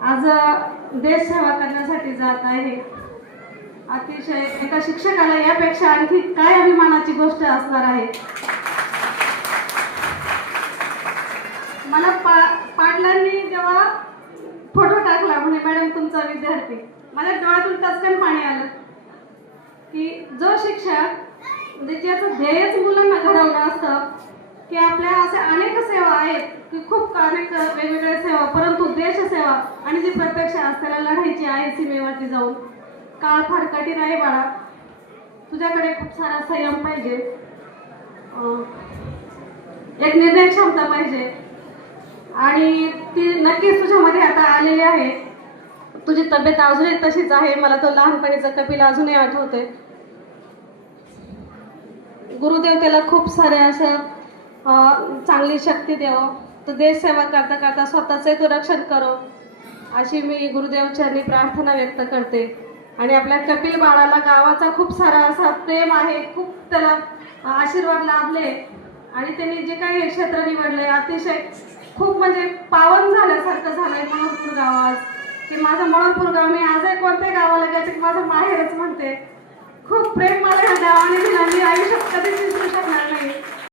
आज देश सेवा करण्यासाठी जात आहे। अतिशय एका शिक्षकाला यापेक्षा आणखी काय अभिमानाची गोष्ट असणार आहे। मला पाटलांनी जेव्हा फोटो टाकला म्हणे मॅडम तुमचा विद्यार्थी, माझ्या डोळ्यातून टचकन पाणी आलं की जो शिक्षक म्हणजे ज्याचं ध्येयच मुलांना घडवणं असतं की आपल्या अशा अनेक सेवा आहेत की खूप अनेक वेगवेगळ्या सेवा, परंतु देशसेवा आणि जी प्रत्यक्ष त्याला लढायची आहे सीमेवरती जाऊन। काळ फार कठीण आहे बाळा, तुझ्याकडे खूप सारा संयम पाहिजे, एक निर्णय क्षमता पाहिजे आणि ती नक्कीच तुझ्यामध्ये आता आलेली आहे। तुझी तब्येत अजूनही तशीच आहे, मला तो लहानपणीचा कपिल अजूनही आठवते। गुरुदेव त्याला खूप सारे असं चांगली शक्ती द्यावं, तो देश सेवा करता करता स्वतःचे तो रक्षण करो अशी मी गुरुदेवचरणी प्रार्थना व्यक्त करते। आणि आपल्या कपिल बाळाला गावाचा खूप सारा असा प्रेम आहे, खूप त्याला आशीर्वाद लाभले आणि त्यांनी जे काही क्षेत्र निवडले अतिशय खूप म्हणजे पावन झाल्यासारखं झालंय मणोरपूर गाव आज, की माझं मणोरपूर गाव मी आजही कोणत्या गावाला गेले की माझं माहेरच म्हणते। खूप प्रेम मला ह्या गावाने दिलं, मी आयुष्यात कधीच विसरू शकणार नाही।